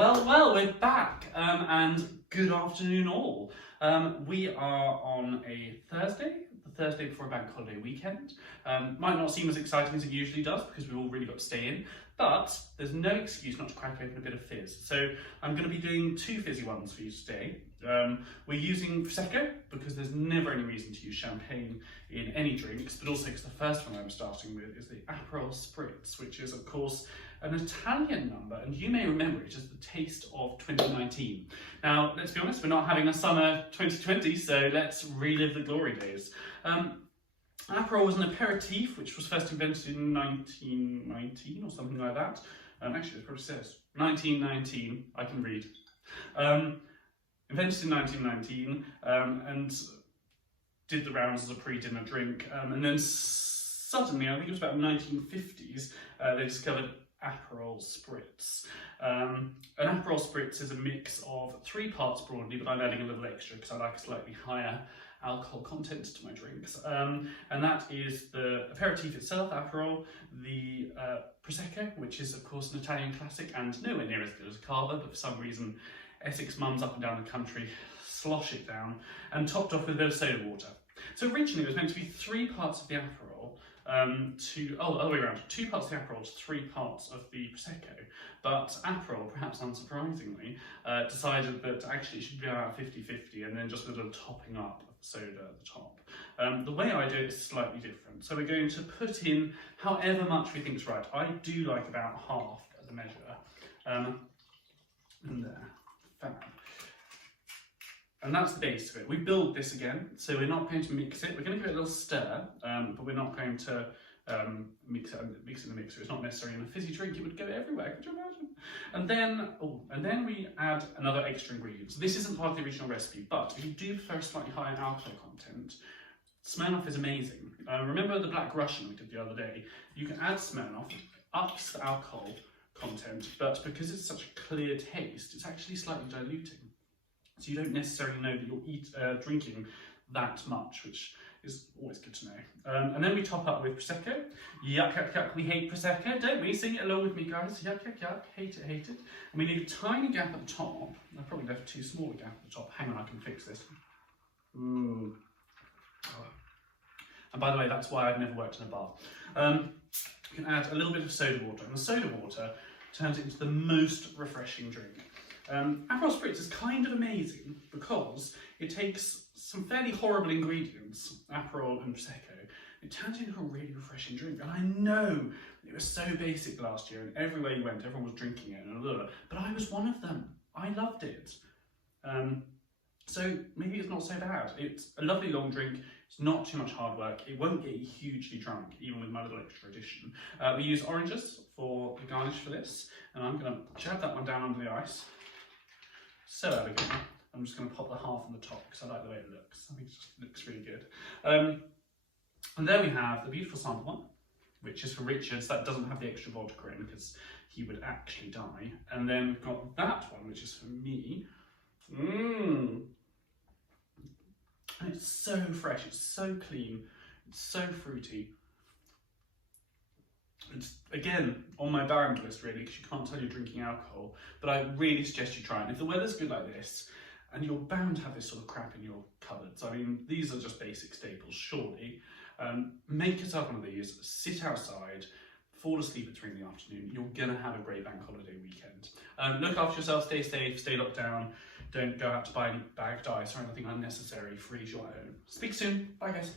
Well, we're back, and good afternoon all. We are on a Thursday, the Thursday before a bank holiday weekend. Might not seem as exciting as it usually does because we've all really got to stay in, but there's no excuse not to crack open a bit of fizz. So I'm going to be doing two fizzy ones for you today. We're using Prosecco because there's never any reason to use champagne in any drinks, but also because the first one I'm starting with is the Aperol Spritz, which is of course an Italian number, and you may remember it as the taste of 2019. Now, let's be honest, we're not having a summer 2020, so let's relive the glory days. Aperol was an aperitif, which was first invented in 1919 or something like that. Actually, it probably says 1919, I can read. Invented in 1919 and did the rounds as a pre-dinner drink, and then suddenly, I think it was about the 1950s, they discovered Aperol Spritz. An Aperol Spritz is a mix of 3 parts broadly, but I'm adding a little extra because I like a slightly higher alcohol content to my drinks. And that is the aperitif itself, Aperol, the Prosecco, which is of course an Italian classic and nowhere near as good as Cava, but for some reason Essex mums up and down the country slosh it down, and topped off with a bit of soda water. So originally it was meant to be 3 parts of the Aperol, other way around, 2 parts of the Aperol to 3 parts of the Prosecco, but Aperol, perhaps unsurprisingly, decided that actually it should be about 50-50 and then just a little topping up of soda at the top. The way I do it is slightly different, so we're going to put in however much we think is right. I do like about half as a measure, and there, fab. And that's the base of it. We build this again, so we're not going to mix it. We're going to give it a little stir, but we're not going to mix it in the mixer. It's not necessarily in a fizzy drink. It would go everywhere. Could you imagine? And then we add another extra ingredient. So this isn't part of the original recipe, but if you do prefer a slightly higher alcohol content, Smirnoff is amazing. Remember the Black Russian we did the other day? You can add Smirnoff, ups the alcohol content, but because it's such a clear taste, it's actually slightly diluting. So you don't necessarily know that you're drinking that much, which is always good to know. And then we top up with Prosecco. Yuck, yuck, yuck, we hate Prosecco, don't we? Sing it along with me, guys. Yuck, yuck, yuck, hate it, hate it. And we need a tiny gap at the top. I probably left too small a gap at the top. Hang on, I can fix this. Ooh. Oh. And by the way, that's why I've never worked in a bar. You can add a little bit of soda water, and the soda water turns it into the most refreshing drink. Aperol Spritz is kind of amazing because it takes some fairly horrible ingredients, Aperol and Prosecco, it turns it into a really refreshing drink. And I know it was so basic last year, and everywhere you went, everyone was drinking it, but I was one of them. I loved it. So maybe it's not so bad. It's a lovely long drink. It's not too much hard work. It won't get you hugely drunk, even with my little extra addition. We use oranges for the garnish for this, and I'm going to jab that one down under the ice. So elegant. I'm just going to pop the half on the top because I like the way it looks. I think it just looks really good. And there we have the beautiful sample one, which is for Richard, so that doesn't have the extra vodka in because he would actually die. And then we've got that one, which is for me. And it's so fresh, it's so clean, it's so fruity. It's, again, on my banned list really, because you can't tell you're drinking alcohol, but I really suggest you try it. And if the weather's good like this, and you're bound to have this sort of crap in your cupboards, I mean, these are just basic staples, surely. Make yourself one of these, sit outside, fall asleep at 3 in the afternoon, you're gonna have a great bank holiday weekend. Look after yourself, stay safe, stay locked down, don't go out to buy any bagged ice or anything unnecessary, freeze your own. Speak soon, bye guys.